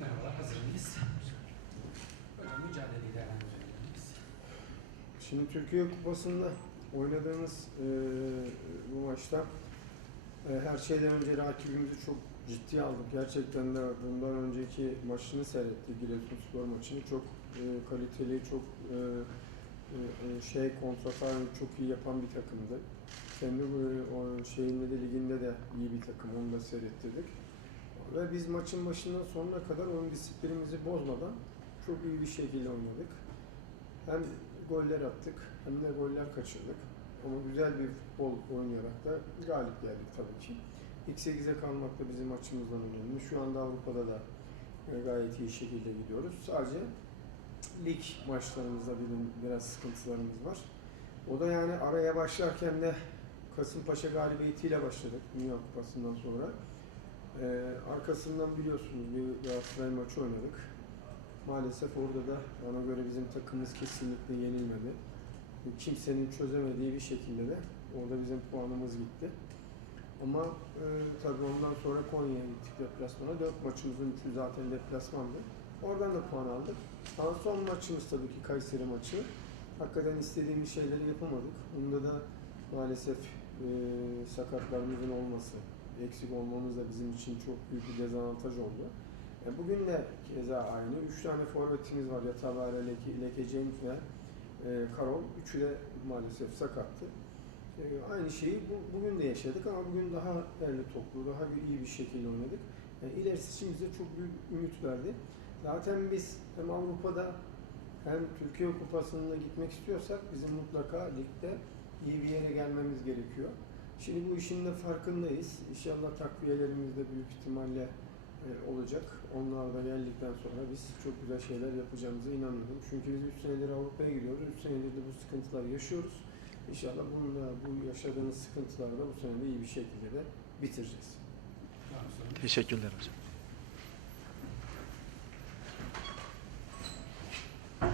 Merhabalar, hazır mıyız? Hocam mücadeleyi değerlendirebilir miyiz? Şimdi Türkiye Kupası'nda oynadığımız e, bu maçta e, her şeyden önce rakibimizi çok ciddiye aldık. Gerçekten de bundan önceki maçını seyrettik. Giresunspor maçını çok e, kaliteli, çok e, şey kontratar çok iyi yapan bir takımdı. Kendi e, o şeyinde de liginde de iyi bir takım. Onu da seyrettirdik. Ve biz maçın başından sonuna kadar oyun disiplinimizi bozmadan çok iyi bir şekilde oynadık. Hem goller attık hem de goller kaçırdık. Ama güzel bir futbol oynayarak da galip geldik tabii ki. İlk 8'e kalmak da bizim açımızdan önemli. Şu anda Avrupa'da da e, gayet iyi şekilde gidiyoruz. Sadece lig maçlarımızda bizim biraz sıkıntılarımız var. O da yani araya başlarken de Kasımpaşa galibiyetiyle başladık Dünya Kupası'ndan sonra. Ee, arkasından biliyorsunuz bir Galatasaray maçı oynadık. Maalesef orada da bana göre bizim takımımız kesinlikle yenilmedi. Kimsenin çözemediği bir şekilde de orada bizim puanımız gitti. Ama e, tabii ondan sonra Konya'ya gittik deplasmana. Dört maçımızın üçü zaten deplasmandı. Oradan da puan aldık. Ama son maçımız tabii ki Kayseri maçı. Hakikaten istediğimiz şeyleri yapamadık. Bunda da maalesef e, sakatlarımızın olması, eksik olmamız da bizim için çok büyük bir dezavantaj oldu. E, bugün de keza aynı. Üç tane forvetimiz var. Yatabare, Leke, Leke James ve e, Karol. Üçü de maalesef sakattı. E, aynı şeyi bu, bugün de yaşadık ama bugün daha derli toplu, daha bir, iyi bir şekilde oynadık. Yani ilerisi için bize çok büyük ümit verdi. Zaten biz hem Avrupa'da hem Türkiye Kupası'nda gitmek istiyorsak bizim mutlaka ligde iyi bir yere gelmemiz gerekiyor. Şimdi bu işin de farkındayız. İnşallah takviyelerimiz de büyük ihtimalle e, olacak. Onlar da geldikten sonra biz çok güzel şeyler yapacağımıza inanıyorum. Çünkü biz 3 senedir Avrupa'ya gidiyoruz. 3 senedir de bu sıkıntıları yaşıyoruz. İnşallah bununla, bu yaşadığımız sıkıntıları da bu sene de iyi bir şekilde de bitireceğiz. Teşekkürler hocam.